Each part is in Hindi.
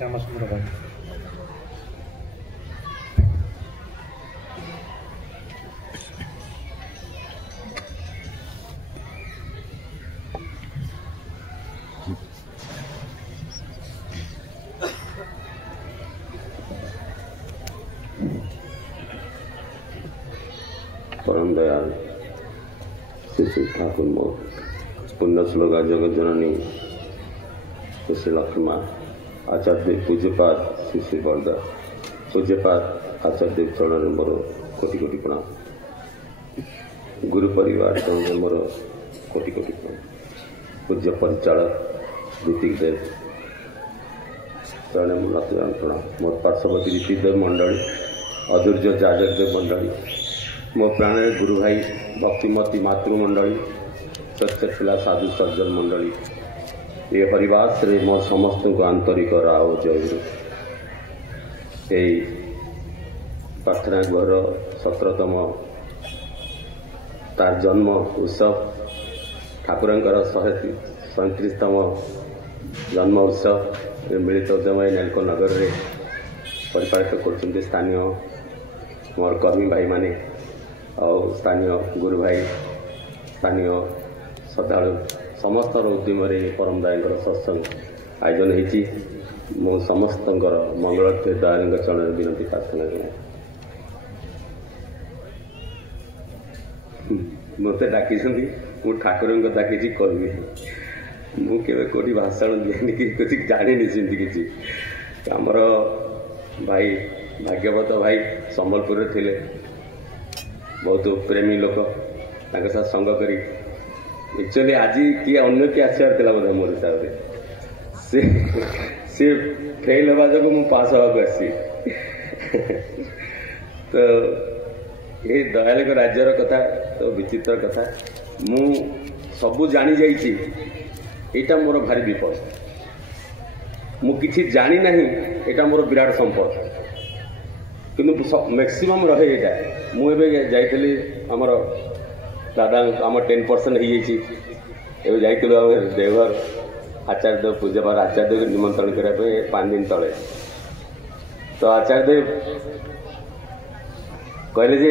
श्यामसुंदर भाई परम दयाल श्री ठाकुर मो पुण्य श्लोका जगत जननी श्री लक्ष्मा आचार्य पूज्यपाद श्री श्री बरदा पूज्यपाद आचार्य चरण मोर कोटि कोटि प्रणाम गुरु परिवार चरण मोर कोटि कोटि प्रणाम पूज्य परिचालक ऋतिक देव चरण नतजान प्रणाम मोर पार्श्ववर्ती ऋतिदेव मंडली अधूर्य जाजकदेव मंडली मो प्राण गुरु भाई भक्तिमती मातृमंडली सत्यशिला साधु सज्जन मंडली ये हरिवास रे मो समस्त को आंतरिक राव जय प्रार्थना घर 17तम तार जन्म उत्सव ठाकुरंकर 137तम जन्म उत्सव मिलित उद्यम नेलको नगर रे परिपालित कर स्थानीय मोर कर्मी भाई माने और स्थानीय गुरु भाई स्थानीय श्रद्धालु समस्त उद्यम परम दयाल सत्संग आयोजन होती मो समस्त मंगल दयाल चरण विनती प्रार्थना करें मत डाकी मु ठाकुर डाकी कहबी मुझे कौटी भाषण दिए कि जानी किसी आमर भाई भाग्यवत भाई संबलपुर थे बहुत प्रेमी लोक साथ संग करी एक्चुअली आज किए अन्य किए आसार था बोधे मोर हिसाब से सी फेल हवा जो मुझे पास हाँ आसी तो ये दयाल राज्यर कथा तो विचित्र कथा मु सबू जानी जाइए यहाँ मोर भारी विपद मु किसी जानी ना यहाँ मोर विराट संपद किंतु मैक्सिमम रहे यहाँ मुझे जाइली आमर दादा आम 10% हो जाइलु देवघर आचार्य देव पूज्यपाद आचार्य देव निमंत्रण करने 5 दिन तले तो आचार्य देव कहले जे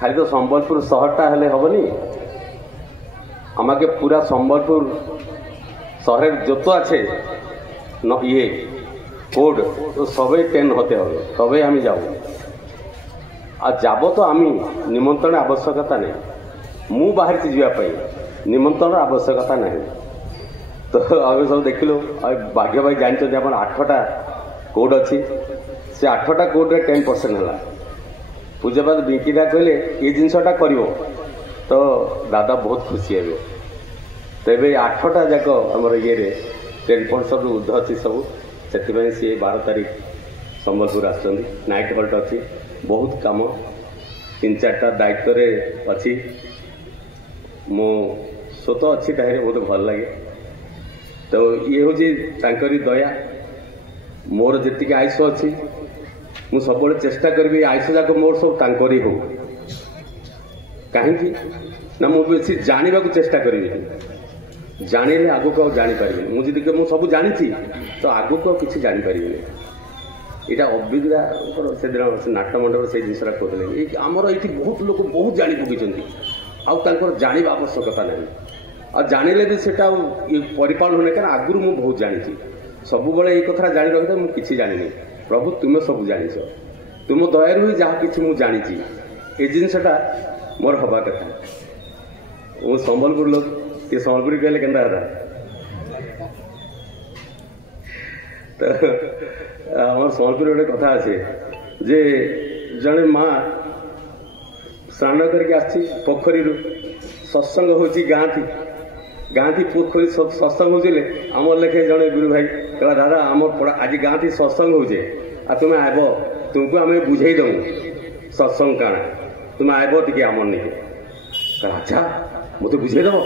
खाली तो संबलपुर शहरटा हेले हेनी आमाके पूरा संबलपुर शहर जो आछे न ये कोड तो सबे 10 होते हो तबे हम जाऊ आ जाब तो आम निमंत्रण आवश्यकता नहीं मु बाहर की जावाई निमंत्रण आवश्यकता नहीं तो आम सब देखिलु भाग्य भाई जानते आप 8टा कोड अच्छी से 8टा कोड 10% है पूज्यपाद बिंकीदा कहले ये जिनसटा कर तो दादा बहुत खुशी हे तेरे 8टा जाक आमर ये 10% ऊर्ध अच्छी सब से सी 12 तारीख संबलपुर नाइट हल्ट अच्छी बहुत कम 3-4टा दायित्व अच्छी मो स्वत अच्छी ताहे बहुत भल लगे तो ये हूँ दया मोर जी आयुष अच्छी मु सब चेष्टा करी आयुष जाक मोर सब तांकरी हो कहीं ना मुझे जानवा चेष्टा करी जाने आगक आ जापर मुझे मुझे सब जानी तो आगक किसी जापर यहाँ अभिज्ञा से दिन नाट्य मंडप से जिनसा कहते आमर ये बहुत लोग बहुत जानी पकई आउर जानवा आवश्यकता नहीं आ जानिले भी सेटा परिपालन होने क्या आगुरी मुझे बहुत जानी सब ये कथा जानी रखी मुझे किसी जानी प्रभु तुम्हें सब जानी तुम दयारू ही जहाँ कि मुझे जानी ये जिनसटा मोर हवा कथा वो संबलपुर लोग ये संबलपुरी कहले के तो आम संबलपुर गोटे कथा अच्छे जे जड़े माँ स्नान करके पोखरी सत्संग हो गाँ थी पोखरी सत्संग होले आम लेखे जड़े गुरु भाई कहला दादा आम आज गाँ थी सत्संग होजे आ तुम्हें आब तुमको आम बुझे दमु सत्संग काଣା तुम्हें आब टे आमर नहीं कहला अच्छा मत बुझेदेव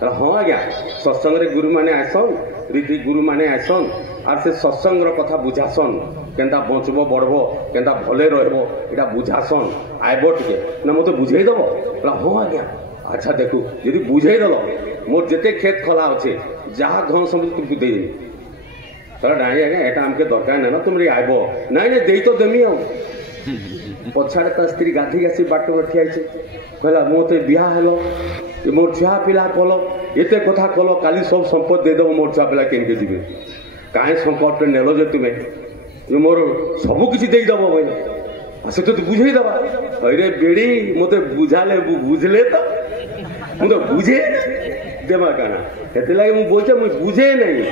कहला हाँ आज्ञा सत्संग रे गुरु माने आसन रीति गुरु माने आसन आर से सत्संग कथा बुझासन केन्ता बचब बढ़ब केन्ता भले रहिबो एटा बुझासन आइब टिके ना मत बुझेदेव कहला हाँ आज्ञा अच्छा देखू यदि बुझेदेल मोर जेते खेत खला अच्छे जहाँ धन सम्पत्ति तुमको देदेवी कहला नाई आज्ञा एटा आमके दरकार ना तुम आइब नाई नाई दे तो देमी आ पछाड़े ता स्त्री गाधी आसी बाट ठिया कहला मत बिहा हेल मोर छुआ पिला कल एत कथा कल काली सब संपद देदेव मोर छुआ पिला केनके जी कहीं संकट नेल जे तुम्हें मोर सबू किसी देदेव भाई से तो बुझेदबा अरे बेड़ी मत बुझाले बुझले तो मुझे बुझे देवा काना हेते लगे मु बोलचे मु बुझे नहीं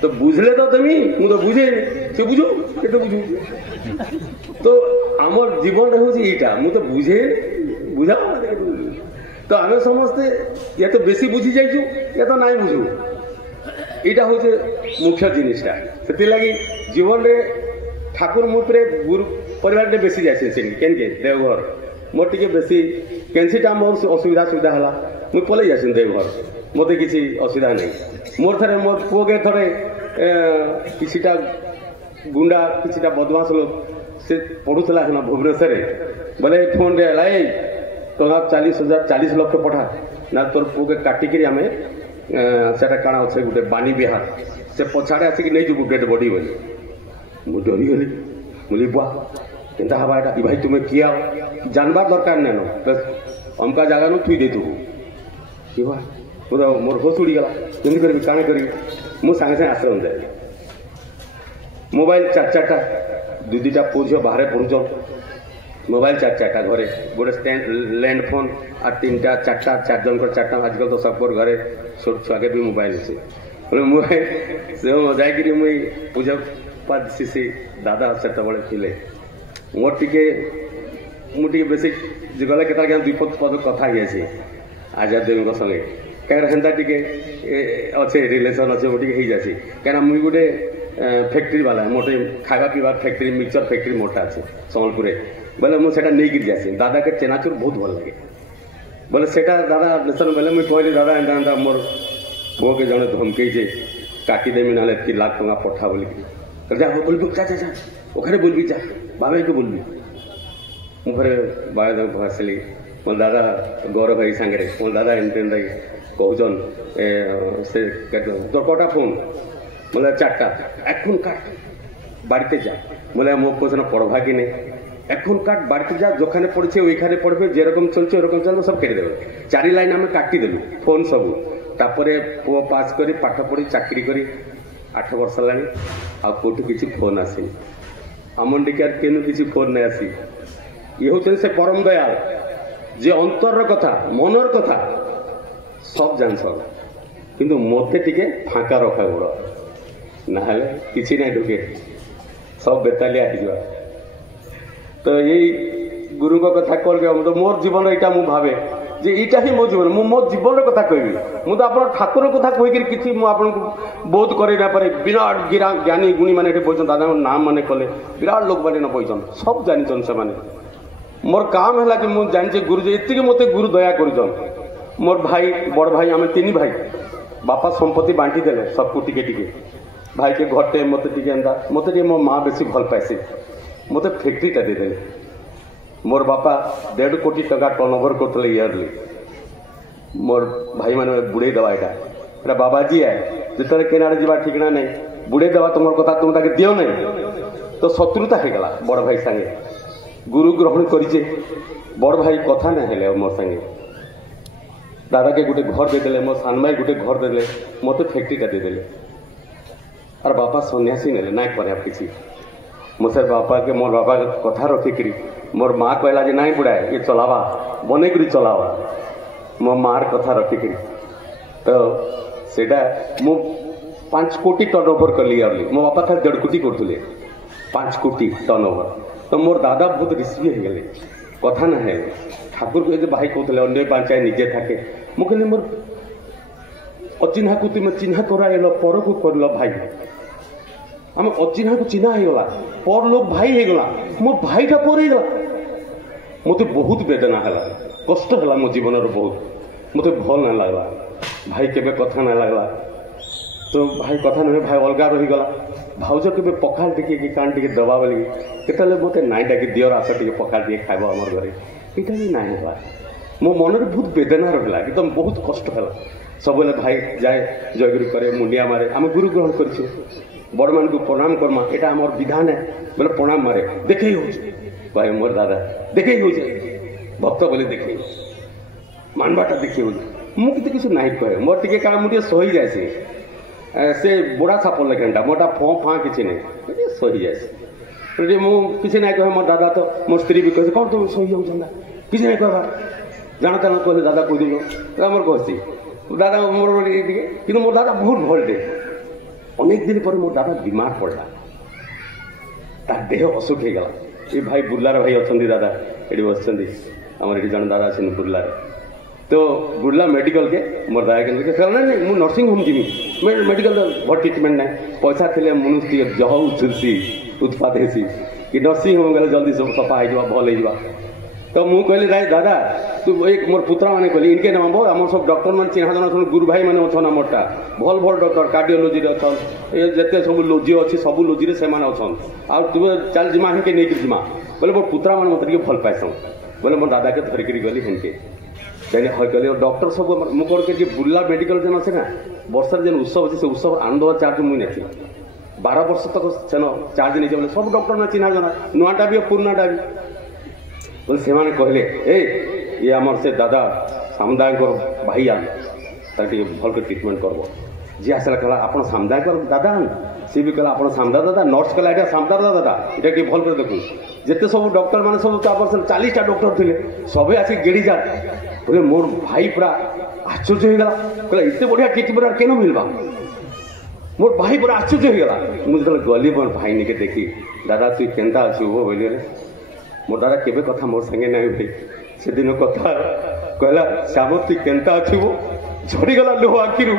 तो बुझले तो तुम मुझे बुझे से बुझो केते बुझू तो आमर जीवन रहउछि एटा मु तो बुझे बुझा तो आमे समस्ते या तो बेसी बुझी जाइछु या तो नाई बुझू एटा होचे मुख्य जिनिसटा सेति लागि जीवन रे ठाकुर मुपरे गुरु परिवार ने बेसी जाइसे से केनके देवघर मोर टिके बेसी केनसीटा मोर असुविधा सुविधा हला मु पले जाइसे देवघर मते किसी असुविधा नहीं मोर थरे मोर पुओके थरे किसीटा गुंडा किसीटा बदमाश लोग से पढ़ुला है भुवनेश्वर बोले फोन रे लाई टका 40,000 लक्ष पठा ना तोर पुओके काटिकी आम सेटा काଣା अच्छे गोटे बानी बिहार से पछाड़े आसिक नहीं जीवु डेड बॉडी बोली मु डरीगली मुझे बुआ केन्ता हवा एटा भाई तुम्हें किया जानबार दरकार नहीं न अमका जगह नु थुई देतु कि बा मोर होश उड़ी गला केमती करबी काणे करबी मु सांगे सांगे आश्रम जाए मोबाइल 4-4टा दुईटा पुओ झील बाहर पढ़ुचन मोबाइल 4-4टा घरे गोटे लैंड फोन आ 3टा 4टा 4 जन 4टा आजकल तो सब घरे छोट छुआके भी मोबाइल अच्छे बोले मुझे से जाकि मुई पूजा पाठ शिशि दादा से थे मोर टिके मुझे बेसी गले के दुई पद कथा ही आजाद देवी संगे कहीं हेन्ता टिके अच्छे रिलेसन अच्छे वो हो जासी कहीं मुई गोटे फैक्ट्री वाला मोटे खावा पीवा फैक्ट्री मिक्सचर फैक्ट्री मोटा अच्छे सम्बलपुर बोले मुझे जासी दादा के चेनाचुर बहुत भल लगे बोले से दादा लेसन बोले मुझे कहली दादा एंता एंता मोर पुओ के जड़े धमकईचे काटिदेमी ना 1 लाख टका पठा बोलिकी जा बोलबी जा जा जा ओखाने बोलबी जा बाबा को बोलबी मुझे बाबा भसली मोर दादा गौरव भाई सांगे मोर दादा एंता कहन से तोर कटा फोन बोले 4टा एखन काट बाड़ीते जा बोले मो क्वेश्चन पढ़वा कि नहीं एखन काट बाड़ीते जा जोखाने पड़े ओइखाने पढ़बे जेरकम चलছে ओरकम चलबो सब केटे देबे 4 लाइन आम काटिदेलु फोन सब तापरे पुओ पास करी पाठ पढ़ी चाकरी करी 8 वर्ष लानी आ कोठु किसी फोन आसी आमन डिकार केनु किसी फोन नहीं आसी ये होते से परम दयाल जे अंतर कथा मनर कथा सब जान किंतु मते टिके फांका रखा गोड़ ना किसी नहीं ढुके सब बेतालिया हो तो यही गुरु को कथा कल तो मोर जीवन यहाँ मुझे भावे जे इटा ही मो जीवन मो जीवन कथा कहबी मुझे आप ठाकुर कथा कहीकि किसी मुझे बहुत करे विराट ज्ञानी गुणी मैंने बचन दादा नाम मैंने कले विराट लोक मैंने बचन सब जानी से मोर काम है कि मुझे जानी गुरु ये मत गुरु दया कर मोर भाई बड़ भाई आम 3 भाई बापा संपत्ति बांटी देले सबको टिके टिके भाई के घटे मत टिके एंता मत मो माँ बेसी भल पासी मत फैक्ट्रीटा देदेले मोर बापा 1.5 कोटी टका टर्नओवर करते इयरली मोर भाई मैंने बुड़े दवा यहाँ बाबाजी आए जिते केनाड़े जा ठिकना नहीं बुड़े दवा तुम कथा तुम ताके दियो नहीं तो शत्रुता हो गला बड़ भाई सांगे गुरु ग्रहण करीचे बड़ भाई कथा ना हेले मोर सांगे दादा के गोटे घर देदेले मो सान भाई गोटे घर देदेले मत फैक्ट्रीटा देदेले और बापा सन्यासी नेले ना करे किसी मुझे बापा के मोर बापा कथा रखिकी मोर माँ कहला जे नाई बुढ़ाए ये चलावा बनईक चलावा मो मार कथा रखिकी तो सेटा मु 5 कोटी टर्नओवर कली अर्ली मो बापा खाली 1.5 कोटी करते 5 कोटी टर्नओवर तो मोर दादा बहुत रिस्की हो गले कथा ना है ठाकुर को भाई कहते अन्य पांचाय निजे थाके मुझे मोर अचिन्हा को तुम चिन्हा कराइल पर को कर भाई आम अचिन्हा को चिन्हा होगा पर लोग भाई होगला मो भाईटा पर होगा मत बहुत वेदना है कष्ट है मो जीवन बहुत मत भल ना लगला भाई के कथा ना लगला तो भाई कथा नुहे भाई अलगा रहीगला भाउज के पखाल टिके कान टिके दबा बोली केत मत नाई डाक दियर आस टे पखाल टे खाइब आम घर यहाँ भी ना है मो मन में बहुत वेदना रहा एकदम बहुत कष्ट है सब भाई जाए जयगुरु करे मुंडिया मारे आम गुरु ग्रहण कर बड़ मान को प्रणाम करमा यहाँ आम विधान है बोले प्रणाम मारे देखे कहे मोर दादा देखे भक्त बोले देखे मानवाटा देखे मुझे किसी ना कहे मोर टे क्या मुझे सही जाए से बुढ़ा साप लेखा मोटा फँ फाँ किसी नहीं सही जाए मुझे ना कहे मोर दादा तो मो स्त्री भी कहे कौन तुम सही जाऊँ किसी नहीं कहवा जानता ना कहले दादा कह दिन मोर कहसी दादा मोर कि मोर दादा बहुत भलटे अनेक दिन पर मोर दादा बीमार पड़ा तार देह असुख हो गला ये भाई बुर्लार भाई अच्छा दादा ये बस आम ये जन दादा अच्छे बुर्लार तो बुर्ला मेडिकल के मोर दादा के नहीं मुझे नर्सिंग होम जीवी मेडिकल भल ट्रिटमेंट ना पैसा थे मनुष्य जह उछुलसी उत्पाद हेसी कि नर्सिंग होम गले जल्दी सब सफा हो भल हो तो मुझे कहली दादा तू एक मोर पुत्रा मैंने कहली इनके नाम आम सब डॉक्टर मैंने चिन्हा जना गुरु भाई मैंने अच्छा मोटा भल भल डॉक्टर कार्डियोलोजी अच्छन ये जिते सब लोजी अच्छी सब लोजी से अच्छन आ तुम चल जिमा हेके नहीं जिमा बोले मोर पुत्रा मैंने मत भल पाइस बोले मोर दादा के धरिक गली हेनके कहली डॉक्टर सब मुझे बुर्ला मेडिकल जेन अच्छे ना वर्षार जेन उत्सव अच्छे से उत्सव आनंद चार्ज मुझे नहीं 12 वर्ष तक सेन चार्ज नहीं बोले सब डॉक्टर ना चिन्हा जना नुआटा भी पुरानाटा भी बोले से माने कहले ये आमर से दादा सामुदाय भाई आगे भल के ट्रिटमेंट करब जी आसला कहला आप सामुदाय दादा सी भी कहला आप सामदा दादा नर्स कहला यहाँ सामदार दादा ये कि भल कर देखू जिते सब डॉक्टर मैंने सब 40टा डॉक्टर थे सबे आसिक गेड़ी जा बोले मोर भाई पूरा आश्चर्य हो गला कहला इतने बढ़िया ट्रिटमेंट केन मिलवा मोर भाई पूरा आश्चर्य हो गला मुझे गली मोर भाई निके देखी दादा तु केन्ता अच्छु वो बोले मोर दादा केबे कथा मोर संगे नहीं भाई से दिन कथा कहला श्याम तु केन्ता अच्छु वो झड़ीगला लुह आखिरू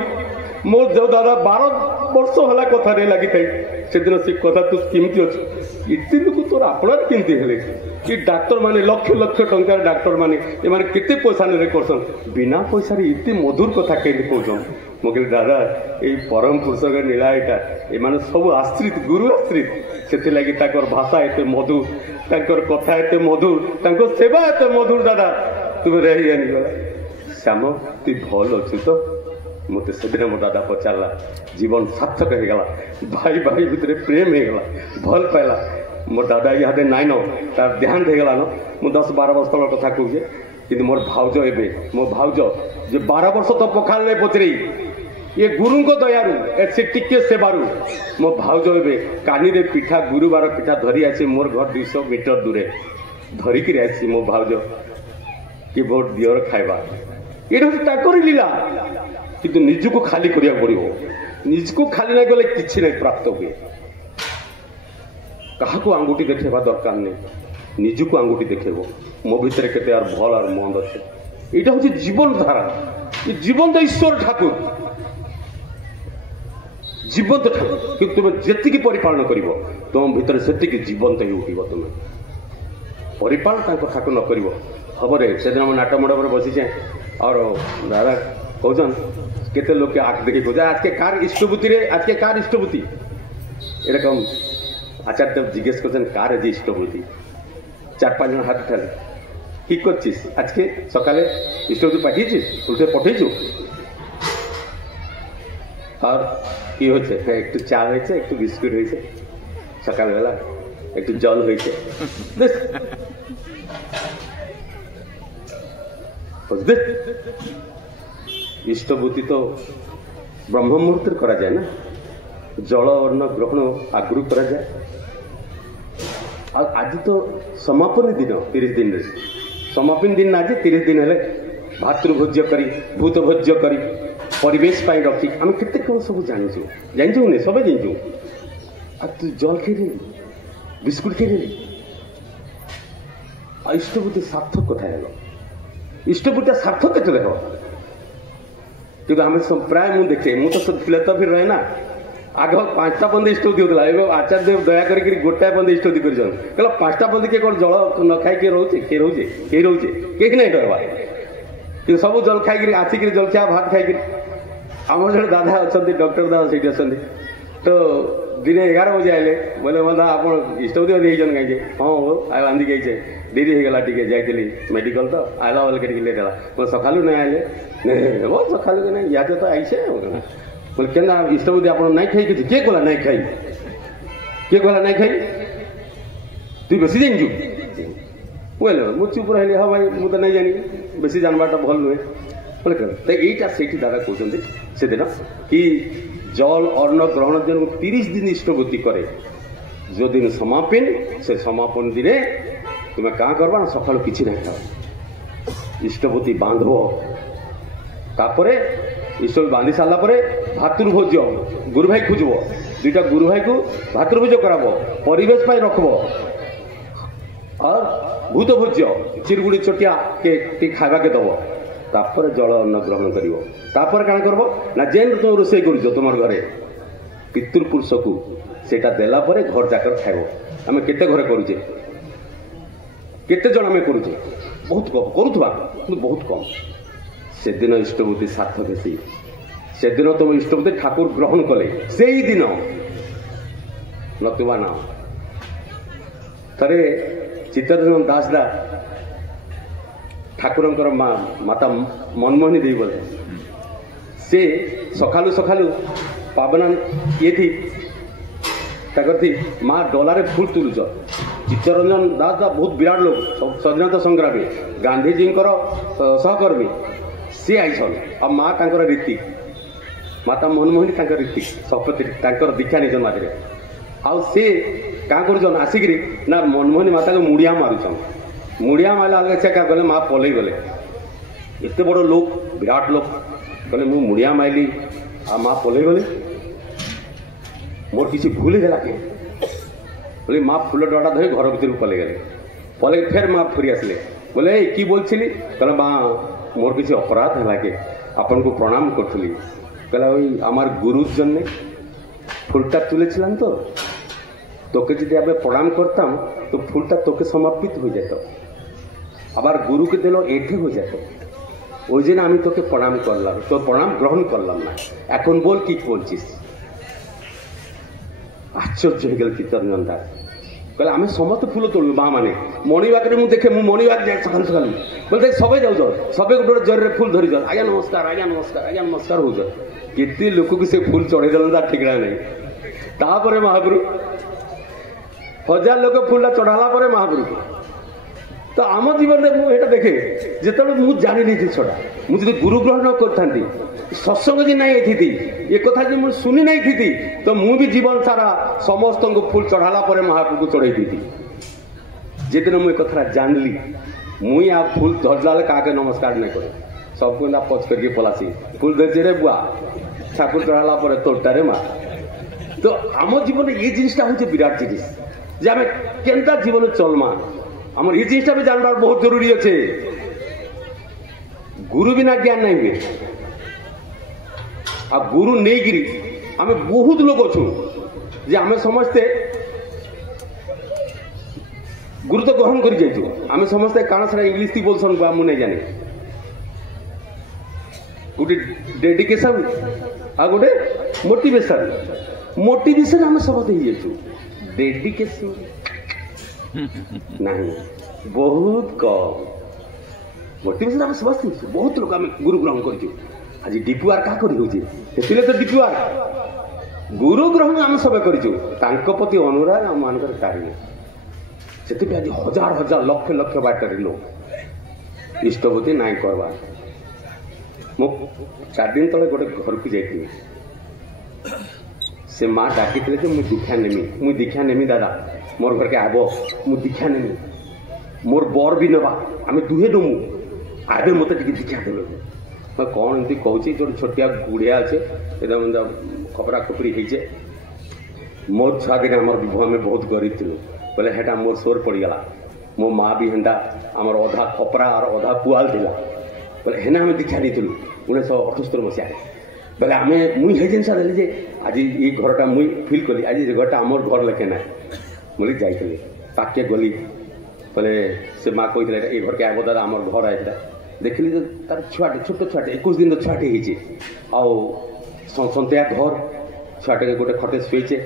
मोर जो दादा 12 वर्ष है कथा नहीं लगी थी से दिन से कथा तू केमती अच्छु इतने लोग तोर अपनार केमती हेले कि डाक्टर माने लक्ष लक्ष टंकार डाक्टर माने ये केते पैसा ने करसन बिना पैसा रे इतने मधुर कथा कहते कहन मुझे दादा ये परम पुरुष नीला यहाँ ये सब आश्रित गुरु आश्रित से लगी भाषा एत मधुर तर कथा एत मधुर सेवा एत मधुर दादा तुम रही आनीगला श्याम तु भल अच्छु तो मत से मो दादा पचारा जीवन सार्थक हो गला भाई भाई भितर प्रेम हो गला भल पाइला मोर दादा इहादे नाइन तार देहांत हो गला न मु 10-12 वर्ष तक कथा कहूचे कि मोर भाउज एबे मो भाउज जे 12 वर्ष तो पखाल नहीं पचरी ये गुरु को दयारू से टिके सेबारू मो भाउज एबे कानी रे पिठा गुरुवार पिठा धरी आसी मोर घर 200 मीटर दूरे धरिक आसी मो भाउज कि बहुत दियर खाइबा ये ताकर लीला किंतु निज को खाली करिया पड़ो निज को खाली नहीं गले किसी नहीं प्राप्त हुए क्या को आंगुठी देखा दरकार नहीं निज को आंगुठी देखेब मो भितर के भल और मंद अच्छे यहाँ हूँ जीवन धारा ये जीवंत ईश्वर ठाकुर जीवंत ठाकुर कि तुम जी परिपालन कर तुम भितर से जीवंत ही उठब तुम परिपालन ठाकुर न कर हम रे से दिन नाट मंडप बसीचे और दादा कहन केते लोग के आँख देखिए कह आज के कार इष्टभूति रे आज के कार इष्टभूति एरकम आचार्य जिज्ञेस कर कार है इष्टभूति 4-5 जन हाथ उठाले कि करछिस आज के सकाले इष्टभूति पाठिয়েছিস तुलते पठेइछु और कि होছে একটু চা হয়েছে একটু বিস্কুট হয়েছে সকালবেলা একটু জল হয়েছে বেশ इष्टभूति तो ब्रह्म मुहूर्त करा जाए ना जल अन्न ग्रहण आगु करा जाए आज तो समापन दिन 30 दिन समापन दिन आज 30 दिन है भातृभोज्य करी भूतभोज्य करी परिवेश पाई रखी आम केते कौन सब जानिଛୁ जानिଛୁ नहीं सब जानिଛୁ आ तू जल खेली बिस्कुट खेली इष्टभूति सार्थक कथा है इष्टभूति सार्थक के देख क्योंकि आम सब प्राय मुझे देखे मुझे तो फिर तो फिर रहे ना आग 5टा बंद इष्टभूति होता है आचार्य देव दया करके गोटाए बंद इष्टभूति कर 5टा बंद किए कौन जल न खाई किए रोचे किए रोचे कई रोचे कई नहीं डरवा कि सब जल खाई आसिक जलखिया भात खाई आम जो दादा अच्छा डॉक्टर दादा से तो दिन 11 बजे आए बोले मतलब आप इष्टपति देन कहीं हाँ हो आ बांधिक आईचे डेरी हो गला टे जाइली मेडिकल तो आला बोले के लेट है बोले सका नहीं आए वो सका नहीं या तो आईसे बोले क्या इष्टपति आप नहीं खाई किसी किए गला नहीं खाई किए गला नहीं खाई तुम बेसी जानचु बोले मुझे चुप रही हाँ भाई मुझे नहीं जानी बेसी जानवाटा भल नुहे बोले तो यहीटा से दादा कहते से दिन कि जल अन्न ग्रहण दिन 30 दिन इष्टभूति करे जो दिन समापन से समापन दिन तुम्हें क्या करवा ना सका कि ना खाओ इष्टभूति बांधव तापर इष्टभूति बांधि सारा भातृभोज गुरु भाई खोजब 2टा गुरु भाई को भातृभोज कराब परिवेश रखब और भूतभोज्य चिरगुड़ी चटिया के खावा के दब तापर जल अन्न ग्रहण कर करब ना जेन तुम रोसे कर तुम घरे पितृपुरुष को सेटा देला परे घर जाकर खाइब आम केते घरे करुचे केते जन आम करुचे बहुत कम करुवा बहुत कम से दिन इष्टभूति सार्थक सी से दिन तुम इष्टभूति ठाकुर ग्रहण कले से ही दिन नतुवा ना थे चित्तरंजन दास दा ठाकुरंकर माता मनमोहनी देवी बोले से सकालू सकालू पावना ये थी थी माँ डलारे फुल तुलुच चित्तरंजन दास दा बहुत विराट लोग स्वाधीनता संग्रामी गांधीजी सहकर्मी सी आईसन आ माँ तांकर रीति माता मनमोहनी तांकर रीति शपथ तांकर दीक्षा निजन मझे आउ से क्या कर आसिक ना मनमोहनी माता को मुड़िया मारुचन मुड़िया मारला से क्या कले माँ पलई गले एत बड़ लोक विराट लोक कहले मु मुड़िया माइली आ माँ पलई गले मोर किसी भूल गला के बोले माँ फूल डा धरी घर भर पलई गले पलई फिर माँ फुरी आसले बोले कि बोलছিলি कहले माँ मोर किसी अपराध है कि आपन को प्रणाम करी कहला ओई आमार गुरुर जन्य फुलटा तुलेছিলাম तो तोके यदि आम प्रणाम करताम तो फुलटा तोके समर्पित हो जाता आबार गुरु के दिल एठे हो जाता ওই জন্য আমি তোকে প্রণাম করলাম তো প্রণাম গ্রহণ করলাম না এখন বল কি বলছিস আশ্চর্য হয়ে গেল চিত্তরঞ্জন দাস कहले आम समस्त फुल तोड़ू माँ मैंने मणिबाग में देखे मणिबाग जाए सकाल सकाल बोलते सबे जाऊ सबे गोटे जरे फुल धरी जाओ आज्ञा नमस्कार आज्ञा नमस्कार आज्ञा नमस्कार हो केते लोक को से फुल चढ़े देलन तार ठिकना नहीं तापरे महाप्रभु 1000 लोक फुलटा चढ़ाला परे महाप्रभु तो आम जीवन में मुझे देखे जिते मुझे जानी नहीं जिनसा मुझे गुरु ग्रहण करता सत्संग जी नहीं थी ये कथा जी मुझे शुणी नहीं थी तो मुझे भी जीवन सारा समस्त को फुल चढ़ाला पर महाप्रभु को चढ़ई थी जितने मुझे कथा जानली मुई आ फुल धरला क्या नमस्कार नहीं करे सबको पच करके पलासी फुल धरचे रे बुआ ठाकुर चढ़ाला पर तोड़ता माँ तो आम जीवन ये जिनटा हूँ विराट जिनिस जे आम केनता जीवन चलमा आम ये जिनटा भी जानवर बहुत जरूरी अच्छे गुरु बिना ज्ञान नहीं हुए आ गुरु नहीं गिरी आम बहुत लोग अच्छु जे आम समस्ते गुरु तो ग्रहण कर आम समस्ते काण से इंग्लिश थी बोलसन मुझे नहीं जाने गोटे डेडिकेशन आ गोटे मोटिवेशन मोटिवेशन आम समझते ही डेडिकेशन नहीं बहुत कम मोटिवेशन आम समझते बहुत लोग आम गुरु ग्रहण कर आज डिपुआर क्या कर तो डिपुआर गुरु ग्रहण आम सब करती अनुराग आम मान कहीं से आज हजार हजार लक्ष लक्ष बाटर लोग इष्टभूति नाई करवा मु 4 दिन तले गोटे घर को जाइए से माँ डाकी थे कि मुझे दीक्षा नेमी दादा मोर घर के आब मु दीक्षा नेमी मोर बर भी नवा आम दुहे नमु आबे मत दीक्षा देवे मैं कौन एमती कहूँ जो छोटिया गुड़िया अच्छे एकदम खपरा खपरी होचे मोर छुआ दिन आम आम बहुत गरीब थी बोले हेटा मोर सोर पड़गला मो माँ भी हेन्ता आमर अधा खपरा और अधा पुआल थिला बोले हेना आम दीक्षा नहीं 1978 मसीह बोले आम मुझे जिनसा देली जे आज ये घरटा मुई फिल कली आज घरटा आमर घर लेखे ना बोली जाइए ताके गली बोले से माँ कही ये घर के आग दादा आमर घर आईला देखिली जो तार छुआटे छोट छुआटे 21 दिन छुआटे होती सन्तिया घर छुआटे गोटे खटे शुचे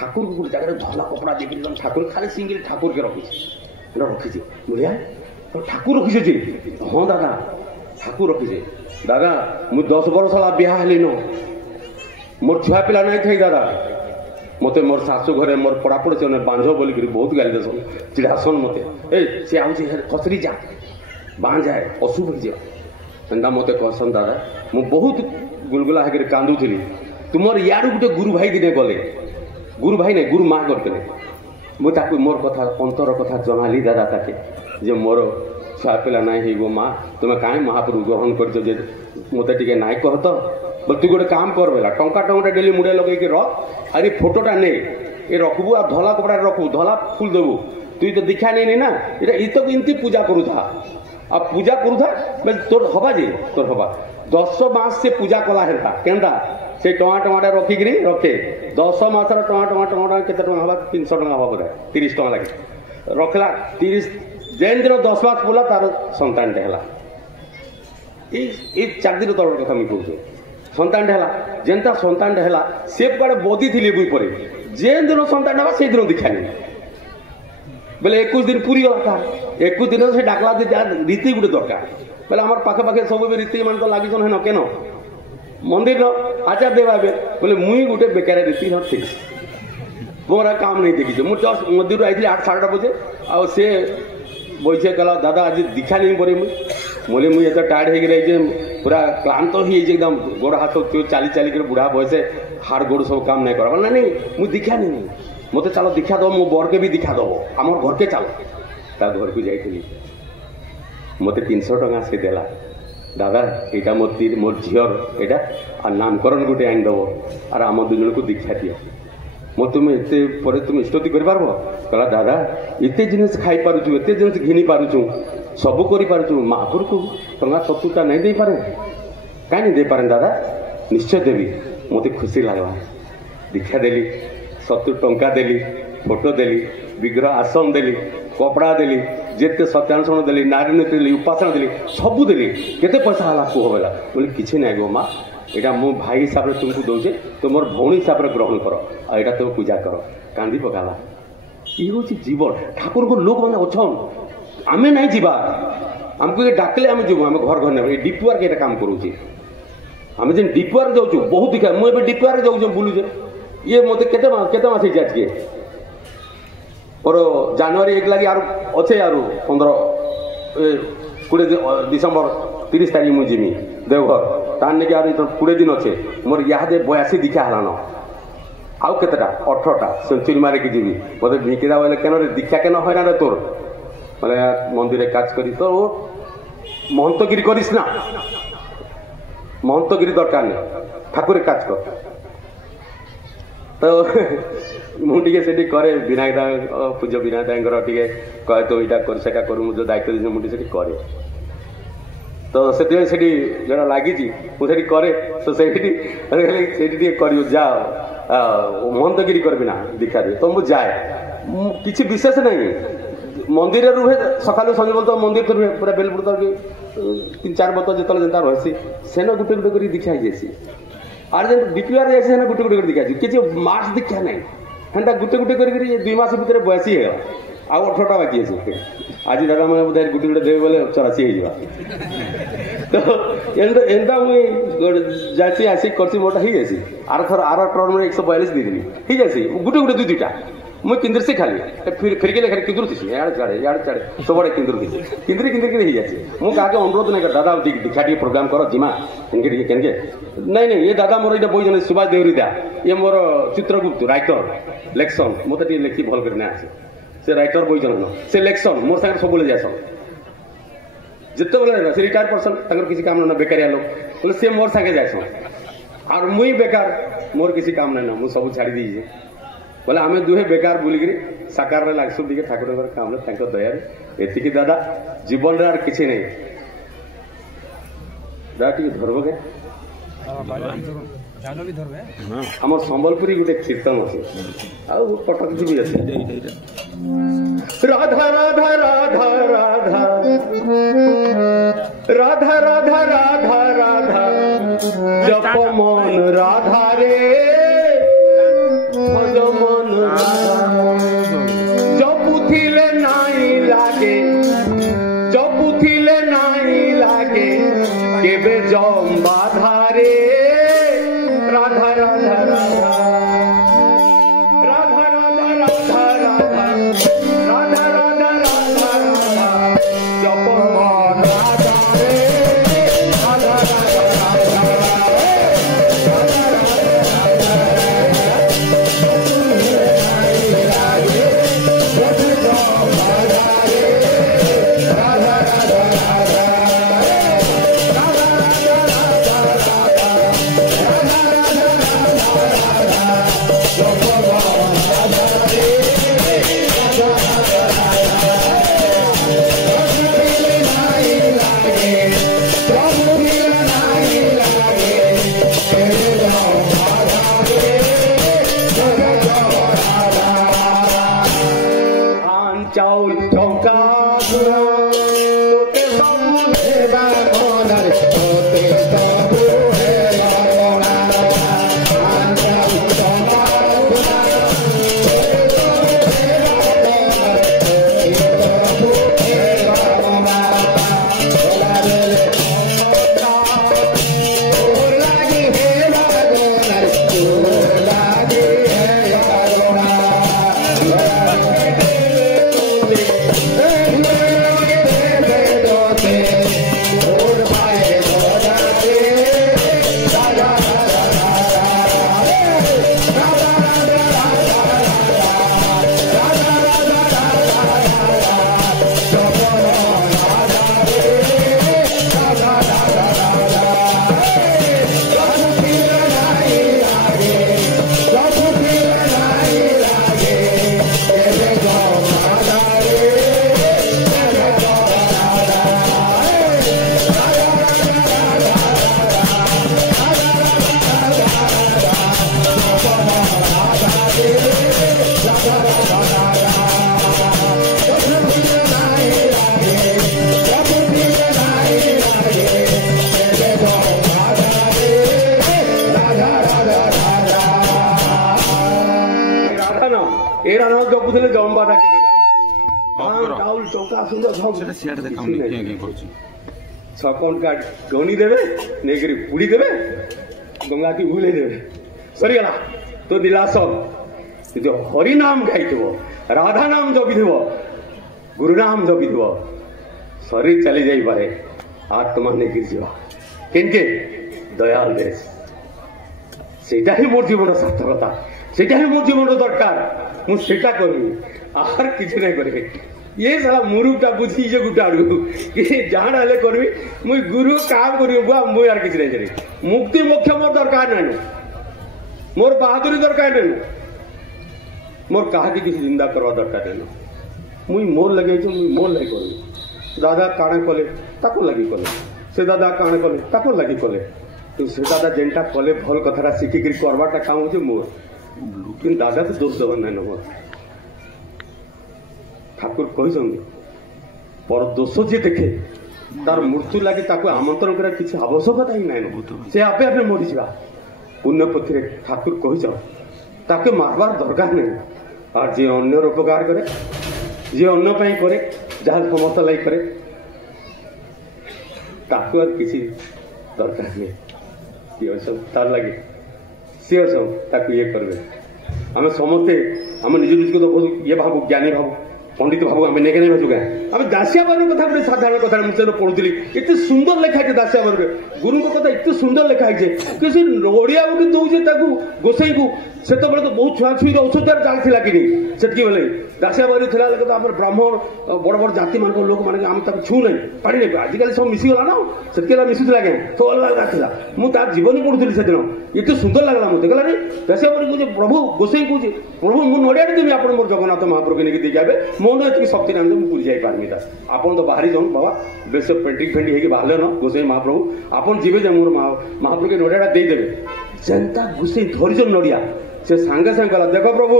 ठाकुर को गोटे जगह धला कपड़ा देखिए ठाकुर खाली सिंगल ठाकुर के रखी रखी बुढ़िया तो ठाकुर रखी जे हाँ दादा ठाकुर रखी दादा मु 10 वर्ष है बिहा हेली न मोर छुआ पिला नहीं थे दादा मते मोर सासू घरे मोर पड़ापड़ से बांझ बोलिक बहुत गाली देसन चिड़ासन मते ए सी आउची खसरी जा बांझ जाए अशुभ हो जाए मते कहसन दादा मु बहुत गुलगुला होकर कांदुली तुमर यार गोटे गुरु भाई दिने गले गुरु भाई नहीं गुरु माँ करते मुझे मोर कथा अंतर कथा जनाली दादा ताके जे मोर छुआ पिला नाई गो माँ तुम्हें कहीं महाप्रभु ग्रहण कर मत टे नाई कह तो बोल तू गोटे काम कर बेला टंका टंका डेली मुड़े लगे रख अरे फोटोटा ने ये रखबू आ धला कपड़ा रखबू धला फूल देबू तु तो दीक्षा नहीं ना ये तो इमती पूजा करू था अब पूजा करू था तोर हवा जे तोर हवा 10 मास से पूजा कला हेता केंदा से टमा टमाटा रखिक रखे 10 मास टमा टमाटा केते टका हवा 300 टका हवा बोले 30 टका लगे रखला 30 जेन दिन 10 मास बोला तार संतान है ये 4 दिन तौर कथा मुझे कहूँ संतान है जेनता संतान है से कड़े बोधी थी बुई पर जेन दिन संतान है से दिन दीक्षा नहीं बोले 21 दिन पूरी गला तार 21 दिन से डाकला रीति गोटे दरकार बोले आम पाखे पाखे सब रीति मान तो लगी है केन मंदिर आचार देवा बोले मुई गोटे बेकार रीति ठीक मोर काम नहीं देखी मुझे जस्ट मंदिर आई 8 साढ़े 8 बजे आ से बैठे कहला दादा आज दीक्षा नहीं पड़े मुझे मुझे एत टायर्ड हो पूरा क्लांत हो एकदम गोड़ हाथ चली चलिक बुढ़ा बयसे हाड़ गोड़ सब काम नहीं कर ना नहीं मुझे दीक्षा नहीं मत चलो दीक्षा दब मो बर के भी दीक्षा दब आम घर के चलो ता घर को जाइली मत 300 टका से देला दादा यहाँ मोर झीर यहाँ नामकरण गोटे आनीदब और आम 2 जन को दीक्षा दिया मो तुम एत तुम इष्टति कर कहला दादा एत जिनिस खाई पारुचु एत जिनिस घिनी पारुचु सब कर महापुर को टंका 70 नहीं दे पारे कहीं नहीं दे पारे दादा निश्चय देवी मत खुशी लगला दीक्षा देली 70 टंका देली फोटो देली विग्रह आसन देली कपड़ा देली जिते सत्यानुसरण देली नारी नीति देली उपासना देली सबू देली केते पैसा हाला कह बेला बोले किसी ना गो माँ यहाँ मो भाई हिसाब से तुमको दौचे तो मोर भौणी हिसाब से ग्रहण कर यहाँ तुम पूजा कर कांदी पकाला ये हूँ जीवन ठाकुर को लोक मैंने अच्छन आम नहीं जीवा आमको ये डाकले आम जीव आम घर घर नहीं डिपुआर के काम करुचे आम जेन डिपुआर जाऊँ बहुत दिखा मुझे डिपुआर जाऊँ बुलूचे ये मत केते मास आज के और जनवरी 1 लगी अच्छे यार 15 डिसेम्बर 30 तारीख मुझे जीमी देवघर तार नहीं यार 20 दिन अच्छे मोर यादे 82 दीक्षा है आउ केतेटा 18टा सेंचुरी मारिकी जीवी मत भिकिदा बोले केन दीक्षा केन है ना तोर मैंने मंदिर काज करी तो महंतगिरी करिस ना महंतगिरी दरकार नहीं ठाकुर काज कर तो मुझे से करे विनायक दा पूज्य विनायक दांगर टे कहे तो यहाँ कर सेटा करूँ मुझे दायित्व दिन मुझे से करे तो से जो लगी मुझे करे तो से कर जाओ महंतगिरी करबी ना दीक्षा दे तो मुझे जाए किसी विशेष नहीं मंदिर रुहे सकालू संजे बोल तो मंदिर तो रुहे पूरा बेलपुर तक 3-4 बत जो जनता रही सेन गोटे गोटे कर दीक्षा जासी आर जेन डीपीआर जाए गोटे गोटे कर दीक्षा किसी मास दीक्षा नहीं हेन्ता गोटे गोटे कर 2 मास भितर 82 है आउ 18टा बाकी अच्छे आज दादा मैंने बोधे गोटे गोटे देवे बोले 84 हो तो एंता मुझे जासी आसिक कर मोटा ही जासी आर थर आर टर्म में 142 दीदी ही जासी गोटे गोटे 2-2टा मुझे किंदर से खाली फिर के लेखा किंदर थी यार चाड़े सबड़े किंदर थी किंदर ही जाए मुझे क्या अनुरोध नहीं कर दादा दीक्षा टे प्रोग्राम कर जिमा इनके केनके नहीं ये दादा मोर ये बही जन सुभाष देवरीदा ये मोर चित्रगुप्त राइटर लेक्शन मत लेखी भल कर आसे से राइटर बही जन से लेक्शन मोर सागर सब जासन जिते बोले से रिटायर पर्सन किसी काम ना बेकारिया लोग बोले सी मोर सागे जासन और मुई बेकार मोर किसी काम ना मुझे सब छाड़ी दीजिए बोले आम दुहे बेकार बुलिकी साकार लगसु टे ठाकुर काम दया एति दादा जीवन रे किसी नहीं दादा टे धरब के आम संबलपुरी गोटे कीर्तन अच्छे आउ पटक भी अच्छे राधा राधा राधा राधा राधा राधा राधा राधा जप मन राधा रे भज मन লাগে কেবে জম্বা ধারে রাধা রাধা রাধা রাধা রাধা রাধা রাধা রাধা রাধা রাধা রাধা জপ রাধা রে রাধা রাধা রাধা চাউল চৌকা তোতে সবু হেবা মনার তোতে সবু হেবা মনার চাউল চৌকা সবু হেবা মনার লাগি হেবা মনার লাগি হেবা এরা নাম জপুলে জম্বা ডাকে চাউল চৌকা সুন্দর ছকন কাট গনি দেবে নেইকি পুড়ি দেবে গঙ্গাটি ভুলে দেবে সরিগলা তো দিলা সব যদি হরি নাম গাইথিব রাধা নাম জপিথিব গুরু নাম জপিথিব শরীর চালি যাইপারে আত্মা নেইকি ଯିବ কেনকে দয়াল দেশ সেটা হি মোর জীবনের সার্থকতা সেটা হি মোর জীবনের দরকার মু সেটা করবি আর কিছু নাই করবি ये साला मुरुटा बुझी जे गुटाड़ू ये जान हले करबी मुई गुरु काम करियो बुआ मुई यार किछ नै करी मुक्ति मोक्ष मोर दरकार नै मोर बहादुरी दरकार नै मोर कहा कि किछ जिंदा करवा दरकार नै मुई मोर लगे छ मुई मोर लगे करबी दादा काणे कले ताको लगी कले से दादा काणे कले ताको लगी कले तो से दादा जेंटा कले भल कथारा सिखि करी करवाटा काम होचे मोर लेकिन दादा तो दोष दबन नै मोर ठाकुर कही पर दोष जी देखे तार मृत्यु लगे आमंत्रण कर किसी आवश्यकता ही नाइन से आपे आपे मरीजा पुण्यपथी ठाकुर कही मारबार दरकार नहीं और जे अन्यर उपकार करे जे अन्न करे जहाँ समस्त लाइक करे किसी दरकार नहीं सब तार लगे सी सब ये करेंगे आम समस्ते आम निज निज को ये भाव ज्ञानी भाव पंडित भाव आम नेगे नहीं भाजुगा आम दासियाबार कथा गोटे साधारण कथा मुझे पढ़ुली एत सुंदर लिखाई दासियाबार गुरु कथा एत सुंदर लिखाई कि ओडिया गोटे दौचे गोसाई को से तो बहुत छुआ छुई औषध चलता कि नहीं से बेले दासियाबारी थी तो आम ब्राह्मण बड़ बड़ जाति मान लोक मैंने आम छू ना पाड़ी नहीं आजिकल सब मिसीगला ना से मिशुला क्या तो अलग अलग था मुझे जीवन पढ़ुली से दिन ये सुंदर लगला मत कहला रे दासियाबारी कहे प्रभु गोसाई कहे प्रभु मुझे नड़िया देवी आप मोर जगन्नाथ महाप्रभु के लेकिन देखे मोर ये शक्ति नाम मुझे बुझी जापारे आप तो बाहरी जाऊँ बाबा बेस पेंटिंग फेंटिंग होगी बाहर न गोसाई महाप्रभु आप जीवे जे मोर महाप्रभु के नड़िया देदेवे जेनता गोसाई धरिज नड़िया से सांगे सांगे गला देख प्रभु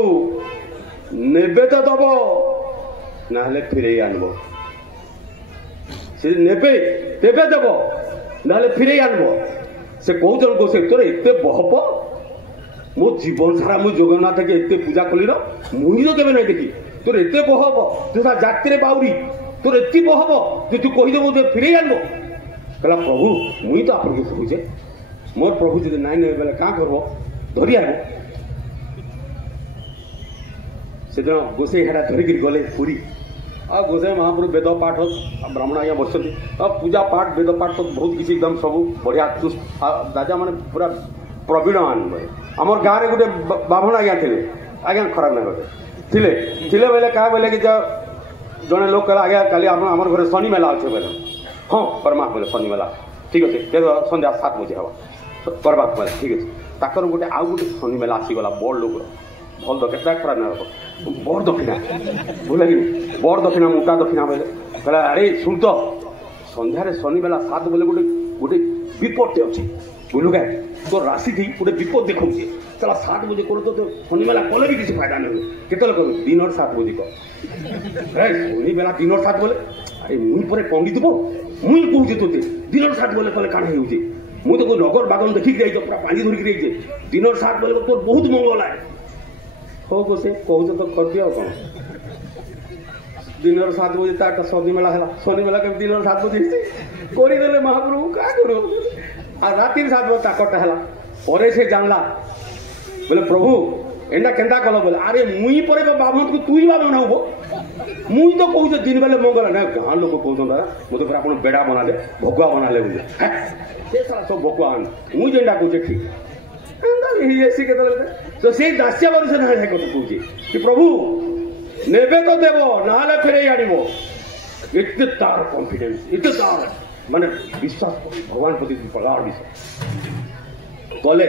नेबे तो दब ना फिर आनब से नेबे तेबे देव ना फिर आनब से कौन गोसाई तोर एत बहप मो जीवन सारा मुझे जगन्नाथ के एत पूजा कली मुई तो केवे ना देखी तोर एत बहब तू जाति बाउरी तोर एत बहब जे तू कहीदेव फिर आनब कहला प्रभु मुई तो आपको कहूचे मोर प्रभु जब नाई नहीं बोले क्या करब धरी आब से दिन गोसाई हेटा धरिकी गले पुरी आ गोसाई महाप्रभु वेद पाठ ब्राह्मण आज्ञा बस पूजा पाठ वेद पाठ सब बहुत किसी एकदम सब बढ़िया राजा मैंने पूरा प्रवीण मान आमर गाँव में गोटे बाभण आज्ञा थे आज्ञा खराब ना करते थिले बोले क्या बोले कि जड़े लोक कहला आज्ञा काली आम घर शनि मेला अच्छे बोले हाँ करमा बोले शनि मेला ठीक अच्छे संध्या 7 बजे हम करवा बोले ठीक अच्छे ताकर गोटे आउ गोटे शनि मेला आसीगला बड़ लोक भल दक्षिणा खराब ना बड़ दक्षिणा बोले कि बड़ दक्षिणा मोटा दक्षिणा बोले कहला अरे शुण तो संध्यार शनि मेला 7 बोले गोटे गोटे विपदटे अच्छे बुझलु क्या तो राशि थी गोटे विपद देखा चला 7 बजे कर तो शनि मेला कले भी किसी फायदा नहीं केत कर दिन 7 बजे कर शनि मेला दिन 7 बोले अरे मुई पर कंगी देव मुई कहूचे तोते दिन 7 बोले कले काण हो मुझे तो नगर बागन देखिक जाइए पूरा पानी धरिक जाइए दिन 7 बोले तोर बहुत मंगल है हो गोसे कहूच तो कर दिया कौन दिन 7 बजे तार शनि मेला है शनि मेला के दिन 7 बजे करदे महाप्रभु क्या कर राति 7 बजे ताकटा है पर से जानला बोले प्रभु एंडा केन्दा कल बोले अरे मुई पर बाभन को तु ही बाभन हब मुई तो कहूँ दिन बेले मंगल ना गाँव लोग कहते मतलब फिर आप बेड़ा बना ले भगुआ बना ले बोले सारा सब भगवान मुई जेनटा कहूँ ठीक तो से दास्या बारे ना कहते कहूँ कि प्रभु नेबे तो देव ना फेरे आनब एत तार कॉन्फिडेंस एत तार माने विश्वास भगवान प्रति प्रगाढ़ विश्वास गले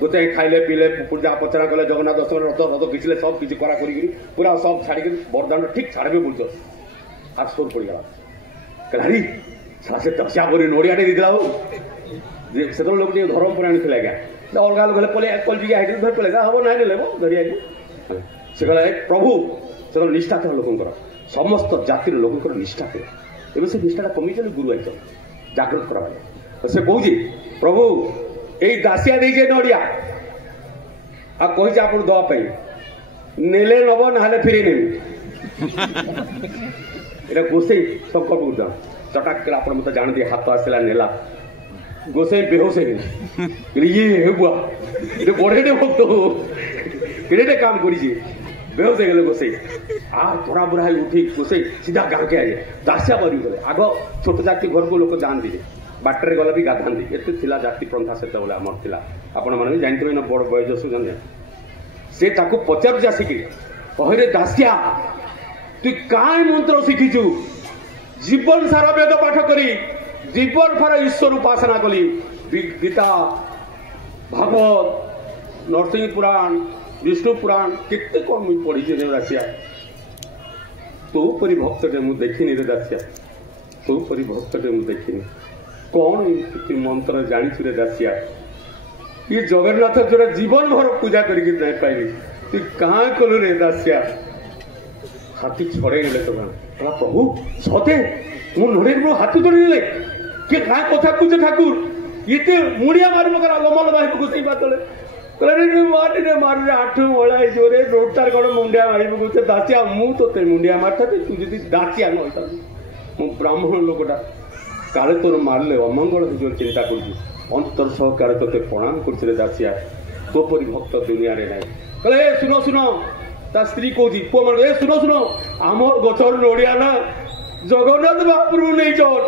गोटे खाइले पीले पूजा पचरा कले जगन्नाथ दर्शन रथ रथ खिंचले सब किसी करा करी पूरा सब छाड़ी बरदान ठीक छाड़े बुझ आ सोर पड़गला कहला से तपस्या कर नड़िया देला से लोग धर्म पुराणी थे आज्ञा अलग लोग पले कल जी धर पले हम ना ले धरी आई से कहला प्रभु से निष्ठा था लोक समस्त जातिर लोक निष्ठा थे एवं से निष्ठा कमी गुरु आई जागृत करा से कहूँ प्रभु यही दासिया दे नड़िया आ कही आप दवाई नेले नब ना फेरे ने गोसाई संकट उद्यम चटाक आप मत जानते हाथ आसला नेला गोसाई बेहोश ये बुआ ये बड़े भक्त केड़े काम कर बेहोश हो गए गोसाई आ थोड़ा बुरा उठी गोसाई सीधा गाँव के आए दासिया बनी गले आग छोट जाति घर को लोग जानते बाटर गला भी गाधाती एत जाति प्रथा से आपण मैंने जानते ना बड़ बयोजस जाने से पचार आसिक कहे दासिया तु काय मंत्र शिखीचु जीवन सारा वेद पाठ करी जीवन सारा ईश्वर उपासना कली गीता भागवत नरसिंह पुराण विष्णु पुराण केते कौन मुझे पढ़ी दासिया तो परी भक्तटे मुझे देखनी रे दासिया तो परी भक्तटे मुझे देखनी कौन मंत्र जानी रे दासिया ये जगन्नाथ जोड़ा जीवन भर पूजा करके नहीं पाइली तु कहाँ कलु रे दासिया हाथी छड़े गले तो कहला प्रभु सते मो नड़े हाथी चढ़ी गले किए क्या कथा कहे ठाकुर ये मुड़िया मारू कर लम्बा लम्बा घुसई पातले कहले मारे 8 बड़ा जोरे रोटार कौन मुंडिया मारी पकड़े दासिया मुझे मुंडिया मारता तू जी दासिया न होता मो ब्राह्मण लोकटा काले तोर मारले अमंगल जो चिंता कर अंतर सहकारे ते प्रणाम कर दासिया तो परी भक्त दुनिया रे नहीं कहले सुनो सुनो ता स्त्री कौची पुआ मान सुनो सुनो आम गचर नड़िया ना जगन्नाथ महाप्रभु नहीं चल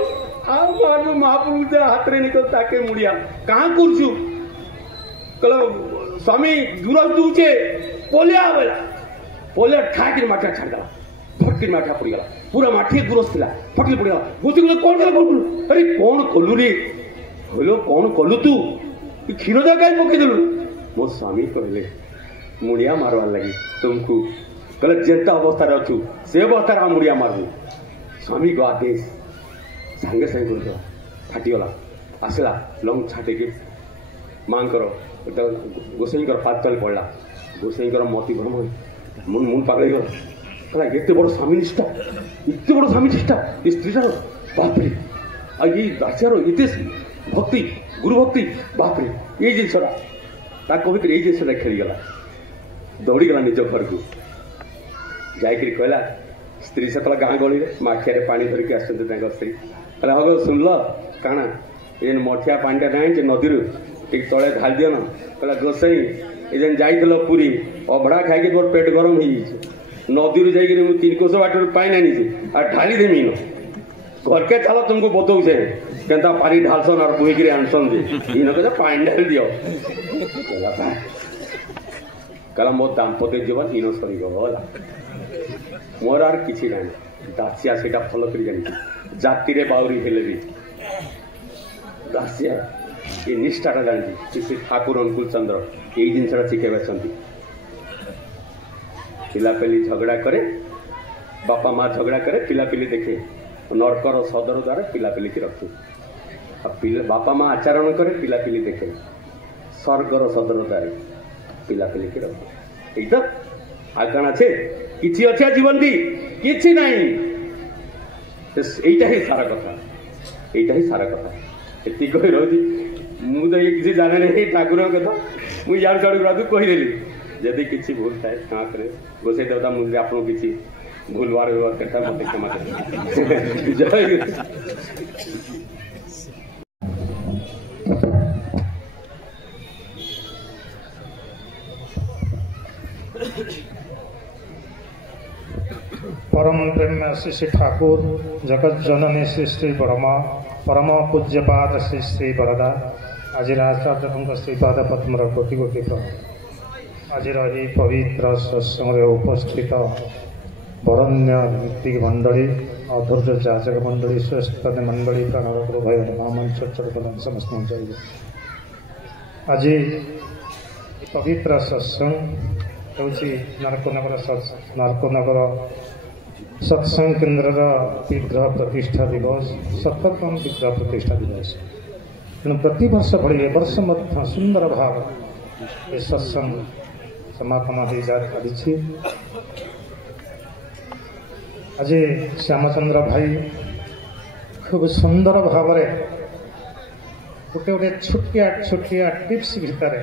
आम महाप्रभु हाथ में नहीं ताके मुड़िया कहाँ करछु कहला स्वामी दूर दूचे पोलिया बेला पोलिया ठाक माठा छाड़देला फटकी माठा पड़गला पूरा माठी दूर था फटकी पड़गला बुझे कौन कलु अरे कौन कलु रे बोलो कौन कलु तू क्षीर जा कहीं पकईदेलु मो स्वामी कहले मुड़िया मारवार लगी तुमको कहले जेता अवस्था अच्छु से अवस्था मुड़िया मारबू स्वामी को आदेश सांगे सांगे कर फाटीगला आसला लंग छाटिकी माँ गोसाई पाद तले पड़ा गोसाई मति भ्रम मुन मुन पागल गला कहला एत बड़ स्वामी निष्ठा एत बड़ स्वामी निष्ठा ये स्त्रीटार बापरे आ ये दासियार एत भक्ति गुरु भक्ति बापरे ये जिनसा भर ये जिनसा खेलीगला दौड़ीगला निज घर को जाकर कहला स्त्री से गाँ गली माखिया पानी धरिकी आसती स्त्री कहला हग शुणल काଣା ये मठिया पानीटा ना नदी तले ढाली दियन कहला गोसाई ये जाइल पुरी अभड़ा खाई मोर पेट गरम हो नदी जा 3 कोस बाट पानी आनी आ ढाली देमी न घर के चलो तुमको बतौचे केन्ता पानी ढालसन और बुहीकि आनसन इन कहे पानी ढाल दियो कहला मो दाम्पत्य जीवन इन सरी गला मोर आर किसी ना दासिया से फल कर जानी जाति बाउरी हेले भी दासिया ये निष्ठाटा जानी श्री ठाकुर अनुकूल चंद्र यही जिनसा शिखेबा पिलापिली झगड़ा करे बापा माँ झगड़ा करे पिलापिली देखे नरकर सदर द्वारा पिलापिली की रखे बापा माँ आचरण करे पिलापिली देखे स्वर्गर सदर द्वारा पिलापिली की रखे यही तो आगण अच्छे किसी अच्छे जीवन दी किसी नहीं यहीटा ही सारा कथा यहीटा ही सारा कथा ये कही रही मुझे किसी जाने नहीं ठाकुर कथा मुझे यार चढ़ कहीदेली जदि किसी भूल थाए क्षमा करे गोसाई देवता मुझे आपको किसी भूल वार व्यवहार करता मत क्षमा करे जय परम प्रेम श्री ठाकुर जगत जननी श्री श्री बड़मा परम पूज्यपाद श्री श्री बरदा आज आचार्य श्रीपाद पद्मर कोटि कोटि आज पवित्र सत्संग उपस्थित वरण्य नीति मंडली अधूर्य जाचक मंडली श्रेष्ठ मंडली प्राणर भय महामंच चल समस्त चाहिए आज पवित्र सत्संग हूँ नारकोनगर सत्संग केन्द्र विग्रह प्रतिष्ठा दिवस 70तम विग्रह प्रतिष्ठा दिवस तेणु प्रति वर्ष भली वर्ष मध्य सुंदर भाव ये सत्संग समापन हो जाती आज श्यामचंद्र भाई खूब सुंदर भाव गोटे गोटे छोटिया छोटिया टिप्स भितर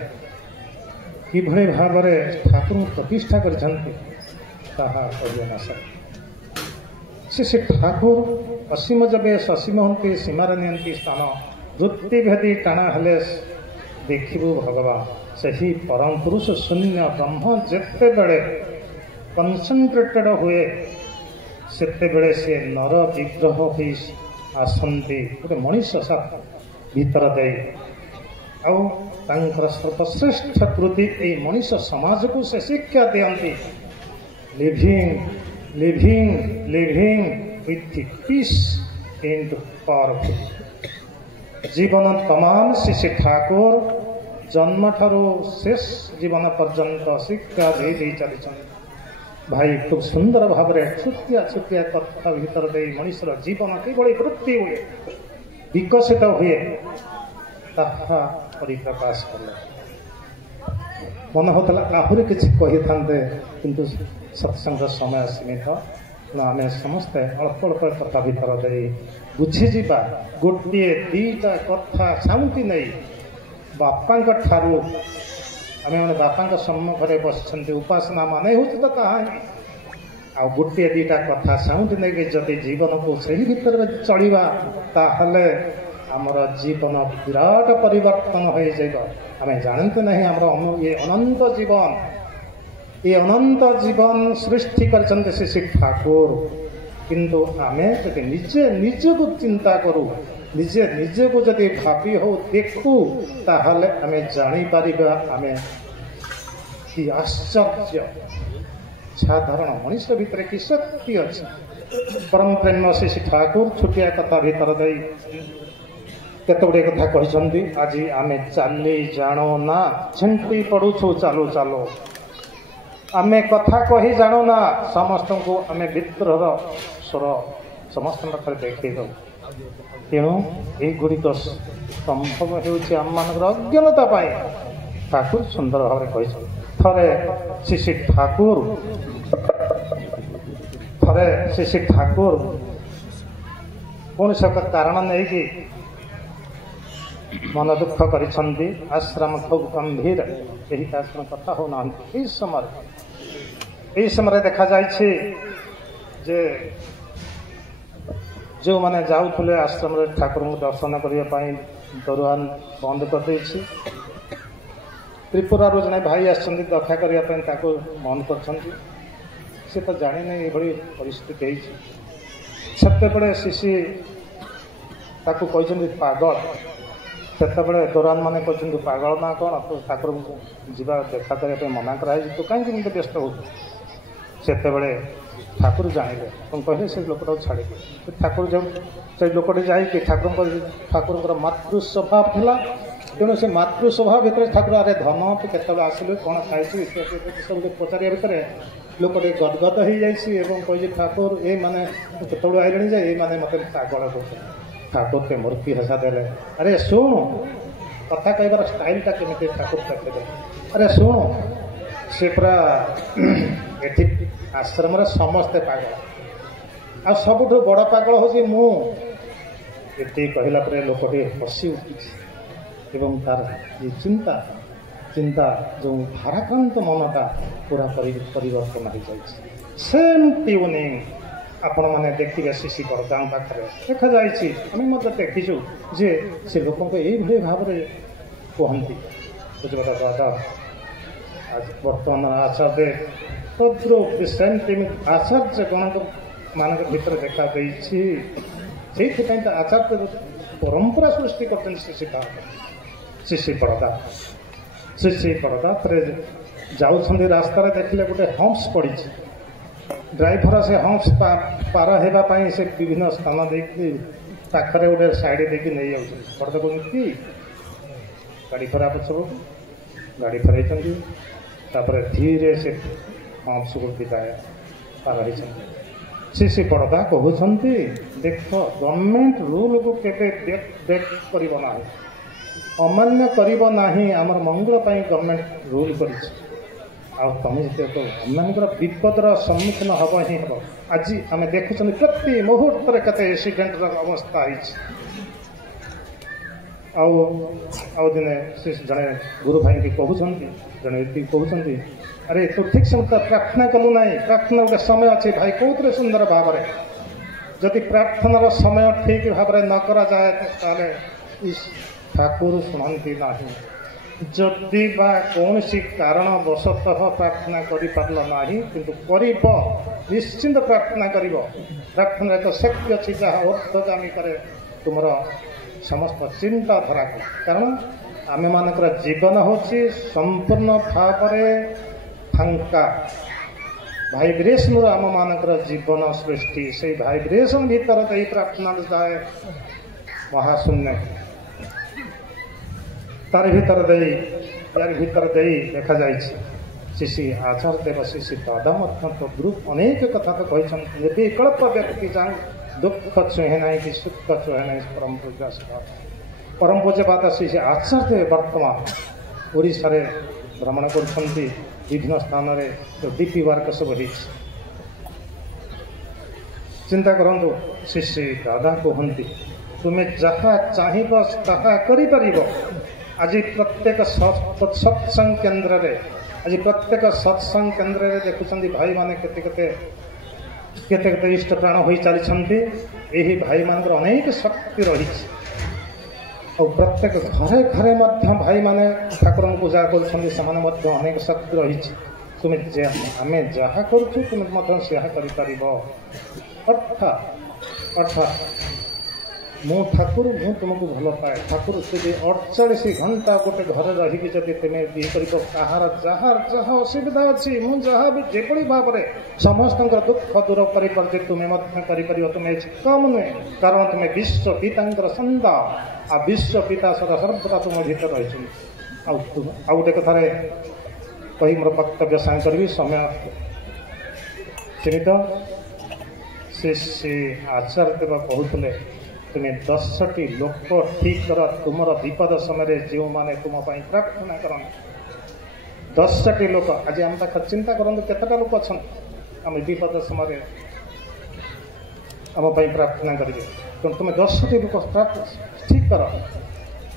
कि भाव ठाकुर प्रतिष्ठा से ठाकुर असीम जबे ससीम हमें सीमार नि स्थान वृत्ति भेदी टाणा हेले देखू भगवान से ही परम पुरुष शून्य ब्रह्म जिते बड़े कनसेंट्रेटेड हुए सेते बेले से नर विग्रह हो आसती गोटे मनीष साथ भीतर दे आउर सर्वश्रेष्ठ कृति ये मनीष समाज को से शिक्षा दियंती living living living with peace and powerful जीवन तमाम श्री ठाकुर जन्म ठारू शेष जीवन पर्यंत शिक्षा दे चली भाई खूब सुंदर भाव छुटिया छुटिया कथा भीतर दे मनुष्यर जीवन किभली वृत्ति हुए विकसित हुए ताहा परिप्रकाश कले मन होता आहरी किसी कही था किंतु सत्संग समय सीमित आम समस्ते अल्प अल्प कथा भीतर दे बुझीजा गोटे दीटा कथा साउंटी नहीं बापा ठारू आम मैंने बापा सम्मुखें बस उपासना मान हो तो कहा गोटे दीटा कथा साउंड नहीं जदि जीवन को सही भितर चलवा ताहले आमर जीवन विराट परिवर्तन हो जाएगा आम जानते नहीं आमर ये अनंत जीवन सृष्टि कर श्री ठाकुर किंतु आम जब निजे निज को चिंता करूँ निजे निजे को जदि भावी हो देखू ताहले आम जापर आम कि आश्चर्य साधारण मनुष्य भितर कि शक्ति अच्छी परम प्रेम श्री ठाकुर छुटिया कथा भीतर दे केत गुड़े कथा कहते आज आम चली जाणु ना झिंटी पड़ुछु चालू चालू आम कथा कही जाणु ना समस्त को आम विद्रोह स्वर समस्त देखी दो तेणु युड़िक संभव होम अज्ञानता ठाकुर सुंदर भाव कही थरे श्री ठाकुर कौन सब कारण नहीं कि मन दुख कर आश्रम खूब गंभीर यही आश्रम कथा होना समय देखा जाए ଯେ ଯେଉଁମାନେ ଯାଉଥିଲେ ଆଶ୍ରମରେ ଠାକୁରଙ୍କୁ ଦର୍ଶନ କରିବା ପାଇଁ ଦରୱାନ ବନ୍ଦ କରିଦେଇଛି। ତ୍ରିପୁରାରୁ ଜଣେ ଭାଇ ଆସିଛନ୍ତି ଦେଖା କରିବା ପାଇଁ, ତାକୁ ବନ୍ଦ କରିଛନ୍ତି। ସେ ତ ଜାଣିନି ଏଭଳି ପରିସ୍ଥିତି ହେଇଛି। ସେତେବେଳେ ଶିଶି ତାକୁ କହିଛନ୍ତି ପାଗଳ। ସେତେବେଳେ ଦରୱାନ ମାନେ କହିଛନ୍ତି ପାଗଳ ନା କ'ଣ, ତୁ ଠାକୁରଙ୍କୁ ଯିବା ଦେଖା କରିବା ପାଇଁ ମନା କରାହେଇଛି, ତୁ କାହିଁକି ଏମିତି ବ୍ୟସ୍ତ ହେଉଛୁ। ସେତେବେଳେ ଠାକୁର ଜାଣିଲେ, କ'ଣ କହିଲେ, ସେ ଲୋକଟାକୁ ଛାଡ଼ିଲେ। ଠାକୁର ଯେଉଁ ସେ ଲୋକଟି ଯାଇକି ଠାକୁରଙ୍କର ମାତୃ ସ୍ୱଭାବ ଥିଲା। ତେଣୁ ସେ ମାତୃ ସ୍ୱଭାବ ଭିତରେ ଠାକୁର ଆରେ ଧନ ତୁ କେତେବେଳେ ଆସିଲୁ, କ'ଣ ଖାଇଛୁ ଇତ୍ୟାଦି ସବୁ ପଚାରିବା ଭିତରେ ଲୋକଟି ଗଦଗଦ ହେଇଯାଇଛି ଏବଂ କହିଛି ଠାକୁର ଏମାନେ କେତେବେଳେ ଆଇଲେଣି ଯେ ଏଇମାନେ ମୋତେ ପାଗଳ କରୁଛନ୍ତି। ଠାକୁର ତେ ମୂର୍ତ୍ତି ହସା ଦେଲେ। ଆରେ ଶୁଣୁ, କଥା କହିବାର ଷ୍ଟାଇଲଟା କେମିତି ଠାକୁର ଦେଖିଲେ। ଆରେ ଶୁଣୁ, ସେ ପୁରା ଏଠି ଆଶ୍ରମରେ ସମସ୍ତେ ପାଗଳ, ଆଉ ସବୁଠୁ ବଡ଼ ପାଗଳ ହେଉଛି ମୁଁ। ଏତିକି କହିଲା ପରେ ଲୋକଟି ହସି ଉଠିଛି ଏବଂ ତାର ଏ ଚିନ୍ତା ଯେଉଁ ଭାରାକ୍ରାନ୍ତ ମନଟା ପୁରା ପରିବର୍ତ୍ତନ ହୋଇଯାଇଛି। ସେମ୍ ଟ୍ୟୁନିଂ ଆପଣମାନେ ଦେଖିବେ ଶିଶି ବରଦାଙ୍କ ପାଖରେ ଦେଖାଯାଇଛି। ଆମେ ମଧ୍ୟ ଦେଖିଛୁ ଯେ ସେ ଲୋକଙ୍କୁ ଏଇଭଳି ଭାବରେ କୁହନ୍ତି। ବୁଝିପାର ଦାଦା, ବର୍ତ୍ତମାନ ଆଚାର୍ଯ୍ୟ ତଦ୍ରୁପ ସେମିତି ଆଚାର୍ଯ୍ୟଗଣଙ୍କ ମାନଙ୍କ ଭିତରେ ଦେଖା ଦେଇଛି। ସେଇଥିପାଇଁ ତ ଆଚାର୍ଯ୍ୟ ପରମ୍ପରା ସୃଷ୍ଟି କରିଛନ୍ତି। ଶିଶି ବରଦା ଥରେ ଯାଉଛନ୍ତି ରାସ୍ତାରେ, ଦେଖିଲେ ଗୋଟେ ହମ୍ପସ୍ ପଡ଼ିଛି। ଡ୍ରାଇଭର ସେ ହମ୍ପସ୍ ପାର ହେବା ପାଇଁ ସେ ବିଭିନ୍ନ ସ୍ଥାନ ଦେଇକି ପାଖରେ ଗୋଟେ ସାଇଡ଼୍ ଦେଇକି ନେଇଯାଉଛନ୍ତି। ବରଦା କହୁଛନ୍ତି କି ଗାଡ଼ି ଖରାପ ସବୁ, ଗାଡ଼ି ଫେରାଇଛନ୍ତି। ତାପରେ ଧୀରେ ସେ ହମ୍ପସ୍କୁ ବିଦାୟ ପାର ହେଇଛନ୍ତି। ଶିଶି ବରଦା କହୁଛନ୍ତି, ଦେଖ ଗଭର୍ଣ୍ଣମେଣ୍ଟ ରୁଲ୍କୁ କେବେ ବ୍ରେକ୍ କରିବ ନାହିଁ, ଅମାନ୍ୟ କରିବ ନାହିଁ। ଆମର ମଙ୍ଗଳ ପାଇଁ ଗଭର୍ଣ୍ଣମେଣ୍ଟ ରୁଲ୍ କରିଛି, ଆଉ ତମେ ଯେତେ ଆମମାନଙ୍କର ବିପଦର ସମ୍ମୁଖୀନ ହେବ ହିଁ ହେବ। ଆଜି ଆମେ ଦେଖୁଛନ୍ତି ପ୍ରତି ମୁହୂର୍ତ୍ତରେ କେତେ ଆକ୍ସିଡେଣ୍ଟର ଅବସ୍ଥା ହେଇଛି। ଆଉ ଦିନେ ସେ ଜଣେ ଗୁରୁ ଭାଇକି କହୁଛନ୍ତି, ଜଣେ ବ୍ୟକ୍ତି କହୁଛନ୍ତି, ଆରେ ତୁ ଠିକ୍ ସମୟରେ ପ୍ରାର୍ଥନା କଲୁ ନାହିଁ, ପ୍ରାର୍ଥନା ଗୋଟେ ସମୟ ଅଛି ଭାଇ। କହୁଥିଲେ ସୁନ୍ଦର ଭାବରେ, ଯଦି ପ୍ରାର୍ଥନାର ସମୟ ଠିକ୍ ଭାବରେ ନ କରାଯାଏ ତାହେଲେ ଠାକୁର ଶୁଣନ୍ତି ନାହିଁ। ଯଦି ବା କୌଣସି କାରଣବଶତଃ ପ୍ରାର୍ଥନା କରିପାରିଲ ନାହିଁ, କିନ୍ତୁ କରିବ, ନିଶ୍ଚିନ୍ତ ପ୍ରାର୍ଥନା କରିବ। ପ୍ରାର୍ଥନାର ଏକ ଶକ୍ତି ଅଛି ଯାହା ଉର୍ଦ୍ଧ୍ୱଗାମୀ କରେ ତୁମର ସମସ୍ତ ଚିନ୍ତାଧାରାକୁ। କାରଣ ଆମମାନଙ୍କର ଜୀବନ ହେଉଛି ସମ୍ପୂର୍ଣ୍ଣ ଭାବରେ ଫାଙ୍କା ଭାଇବ୍ରେସନରୁ ଆମମାନଙ୍କର ଜୀବନ ସୃଷ୍ଟି। ସେଇ ଭାଇବ୍ରେସନ ଭିତରେ ଦେଇ ପ୍ରାର୍ଥନା ଯାଏ ମହାଶୂନ୍ୟ। ତାରି ଭିତରେ ଦେଇ ଦେଖାଯାଇଛି। ଶିଶି ଆଚାର୍ଯ୍ୟ ଦେବ ଶିଶି ଦାଦା ମଧ୍ୟ ଗ୍ରୁପ ଅନେକ କଥା ତ କହିଛନ୍ତି। ନିର୍ବିକଳ୍ପ ବ୍ୟକ୍ତି ଯାହା ଦୁଃଖ ଛୁହେଁ ନାହିଁ କି ସୁଖ ଛୁହେଁ ନାହିଁ। ପରମ ପୂଜ୍ୟପାଦ ଶିଶି ଆଚାର୍ଯ୍ୟ ବର୍ତ୍ତମାନ ଓଡ଼ିଶାରେ ଭ୍ରମଣ କରୁଛନ୍ତି। ବିଭିନ୍ନ ସ୍ଥାନରେ ଡିପି ୱାର୍କ ସବୁ ହେଇଛି। ଚିନ୍ତା କରନ୍ତୁ, ଶିଶି ଦାଦା କୁହନ୍ତି, ତୁମେ ଯାହା ଚାହିଁବ ତାହା କରିପାରିବ। ଆଜି ପ୍ରତ୍ୟେକ ସତ୍ସଙ୍ଗ କେନ୍ଦ୍ରରେ ଦେଖୁଛନ୍ତି ଭାଇମାନେ କେତେ ଇଷ୍ଟ ପ୍ରାଣ ହୋଇ ଚାଲିଛନ୍ତି। ଏହି ଭାଇମାନଙ୍କର ଅନେକ ଶକ୍ତି ରହିଛି। ଆଉ ପ୍ରତ୍ୟେକ ଘରେ ମଧ୍ୟ ଭାଇମାନେ ଠାକୁରଙ୍କୁ ପୂଜା କରୁଛନ୍ତି, ସେମାନେ ମଧ୍ୟ ଅନେକ ଶକ୍ତି ରହିଛି। ଆମେ ଯାହା କରୁଛୁ ତୁମେ ମଧ୍ୟ ସେହା କରିପାରିବ। ଅର୍ଥାତ୍ ମୁଁ ତୁମକୁ ଭଲ ପାଏ। ଠାକୁର ଯଦି 48 ଘଣ୍ଟା ଗୋଟେ ଘରେ ରହିକି ଯଦି ତୁମେ ଇଏ କରିବ, କାହାର ଯାହା ଅସୁବିଧା ଅଛି, ମୁଁ ଯାହା ବି ଯେଭଳି ଭାବରେ ସମସ୍ତଙ୍କର ଦୁଃଖ ଦୂର କରିପାରୁଛି ତୁମେ ମଧ୍ୟ କରିପାରିବ। ତୁମେ କମ୍ ନୁହେଁ, କାରଣ ତୁମେ ବିଶ୍ୱ ପିତାଙ୍କର ସନ୍ତାନ। ଆଉ ବିଶ୍ୱ ପିତା ସର୍ବଦା ତୁମ ଭିତରେ ରହିଛନ୍ତି। ଆଉ ଗୋଟେ କଥାରେ କହି ମୋର ବକ୍ତବ୍ୟ ସାଙ୍ଗେ କରିବି, ସମୟ ସୀମିତ। ସେ ଆଚାର୍ଯ୍ୟ ଦେବ କହୁଥିଲେ, ତୁମେ 10ଟି ଲୋକ ଠିକ୍ କର ତୁମର ବିପଦ ସମୟରେ ଯେଉଁମାନେ ତୁମ ପାଇଁ ପ୍ରାର୍ଥନା କରନ୍ତି। 10ଟି ଲୋକ। ଆଜି ଆମ ପାଖରେ ଚିନ୍ତା କରନ୍ତୁ କେତେଟା ଲୋକ ଅଛନ୍ତି ଆମେ ବିପଦ ସମୟରେ ଆମ ପାଇଁ ପ୍ରାର୍ଥନା କରିବେ। ତେଣୁ ତୁମେ 10ଟି ଲୋକ ଠିକ୍ କର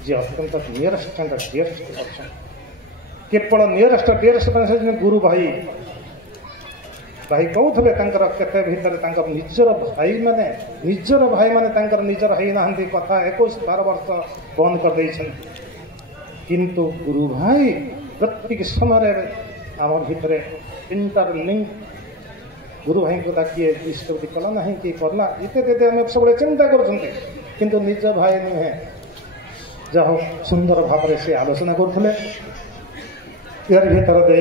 ଯିଏ ଅତ୍ୟନ୍ତ ନିୟରେଷ୍ଟ ଆଣ୍ଡ ଡିୟରେଷ୍ଟ ଅଛନ୍ତି। କେବଳ ନିୟରେଷ୍ଟ ଡିୟରେଷ୍ଟ ମାନେ ଗୁରୁ ଭାଇ, भाई कहते केते भितर निजर भाई माने निजर है ना कथा 21-12 वर्ष बंद कर किंतु गुरु भाई प्रत्येक समय आम भितर इंटरलिंक गुरु भाई को किए इष्टवती कला ना कि करला इत्यादि आम सब चिंता कर निज भाई नुहे जहा सुंदर भाव से आलोचना करते यार भीतर दे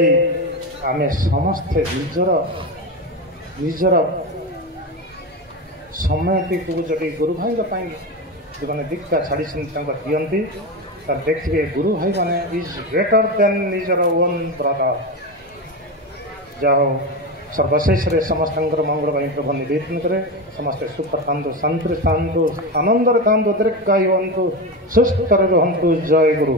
आम समस्ते निजर समय को जब गुरु भाई जो मैंने दीक्षा छाड़ी दिखती देखिए गुरु भाई माने इज ग्रेटर देन निजर ओन ब्रदर जाओ सर्वशेष समस्त मंगल प्रभु निवेदन करे समस्ते सुख था शांति था आनंद था दीर्घायु सुस्थ रुहतु जय गुरु।